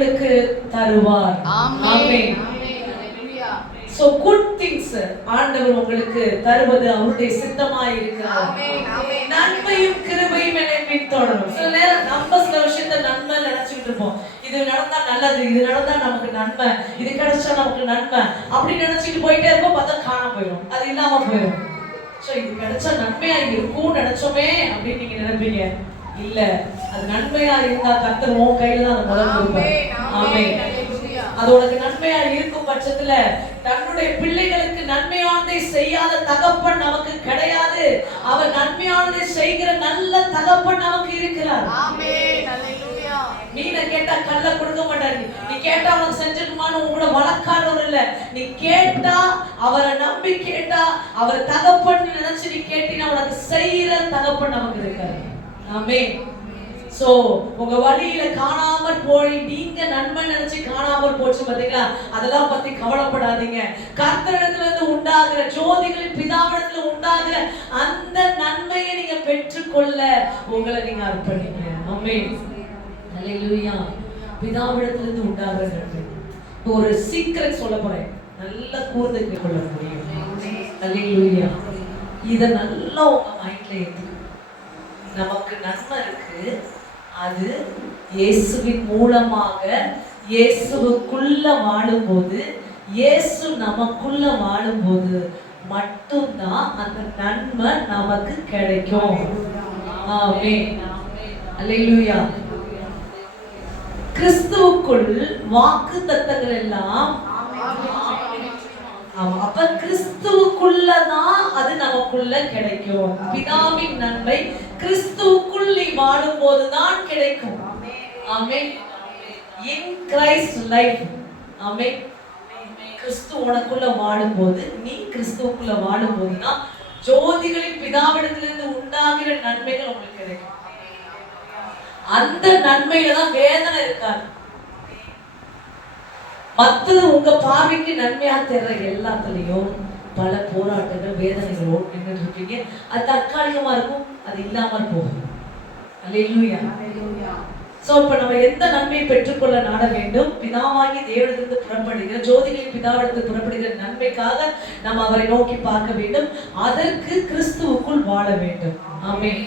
உங்களுக்கு தருவார். ஆமென். So good things ஆண்டவர் உங்களுக்கு தருவது அவருடைய சித்தமாய் இருக்கிறார். நன்மையும் கிருபையும் என்னை பின்தொடரும். சில நேரம் நம்ம சில விஷயத்தை நன்மை நினைச்சிட்டு இருப்போம். இது நடந்தா நல்லது, இது நடந்தா நமக்கு நன்மை, இது கிடைச்சா நமக்கு நன்மை அப்படி நினைச்சிட்டு போயிட்டே இருப்போம். பார்த்தா காணாம போயிடும், அது இல்லாம போயிடும். சோ இது கிடைச்சா நன்மையா இருக்கும் நினைச்சோமே அப்படின்னு நீங்க நினைப்பீங்க. இல்ல, அது நன்மையா இருந்தா கர்த்தர் உன் கையில தான் அதை கொடுப்பார். ஆமென். அது உனக்கு நன்மையா இருக்கும் பட்சத்துல தன்னுடைய பிள்ளைகளுக்கு நன்மையானதை செய்யாத தகப்பன் நமக்கு கிடையாது. அவர் நன்மையானதை செய்கிற நல்ல தகப்பன் நமக்கு இருக்கிறார். ஆமென். ஹல்லேலூயா. நீங்க கேட்டா கல்ல கொடுக்க மாட்டாரு. நீ கேட்டா அவனுக்கு செஞ்சிருமான்னு உங்கள வழக்காடுறவர் இல்ல. நீ கேட்டா அவரை நம்பி கேட்டா அவர் தகப்பன் நினைச்சு நீ கேட்டினா உனக்கு செய்கிற தகப்பன் நமக்கு இருக்காரு. ஆமென். சோ உங்க வழியில காணாமற் போய் நீங்க நன்மை நினைச்சு காணாமற் போச்சு பாத்தீங்களா, அதெல்லாம் பத்தி கவலைப்படாதீங்க. கர்த்தரிடத்துல இருந்து உண்டாகிற ஜோதிகளின் பிதாவிடத்துல உண்டாகிற அந்த நன்மையை நீங்க பெற்றுக்கொள்ள உங்களை நீங்க அர்ப்பணிங்க. ஆமென். ஹல்லேலூயா. பிதாவிடத்துல இருந்து உண்டாகிற நன்மை. ஒரு சீக்ரெட் சொல்ல போறேன், நல்லா கூர்ந்து கொள்ள முடியும். ஹல்லேலூயா. இத நல்லா உங்க மைண்ட்ல ஏத்துங்க. நமக்கு நன்மை இருக்கு, அது இயேசுவின் மூலமாக இயேசுவுக்குள்ள வாழும்போது, இயேசு நமக்குள்ள வாழும்போது மட்டும்தான் அந்த நன்மை நமக்கு கிடைக்கும். ஆமென். அல்லேலூயா. கிறிஸ்துவுக்குள் வாக்குத்தத்தங்கள் எல்லாம் அப்ப கிறிஸ்துவுக்குள்ளதான் அது நமக்குள்ள கிடைக்கும். பிதாவின் நன்மை கிறிஸ்துவுக்குள் நீ வாழும் போதுதான் கிடைக்கும். ஆமென். In Christ life. ஆமென். கிறிஸ்து உனக்குள்ள வாழும் போது, நீ கிறிஸ்துவுக்குள்ள வாழும் போதுதான் ஜோதிகளின் பிதாவிடத்திலிருந்து உண்டாகிற நன்மைகள் உங்களுக்கு கிடைக்கும். அந்த நன்மையில தான் வேதனை இருக்காது. மற்றது உங்க பார்வைக்கு நன்மையா தெரியற எல்லாத்துலயும் பல போராட்டங்கள் வேதனைகளோடு நின்றுட்டு இருக்கீங்க. அது தற்காலிகமா இருக்கும், அது இல்லாமல் போகும். அல்லேலூயா. சோ இப்ப நம்ம எந்த நன்மையை பெற்றுக்கொள்ள நாட வேண்டும்? பிதாவாகி தேவனிடத்திலிருந்து புறப்படுகிற ஜோதிகளின் பிதாவிடத்தில் புறப்படுகிற நன்மைக்காக நம்ம அவரை நோக்கி பார்க்க வேண்டும். அதற்கு கிறிஸ்துவுக்குள் வாழ வேண்டும். ஆமென்.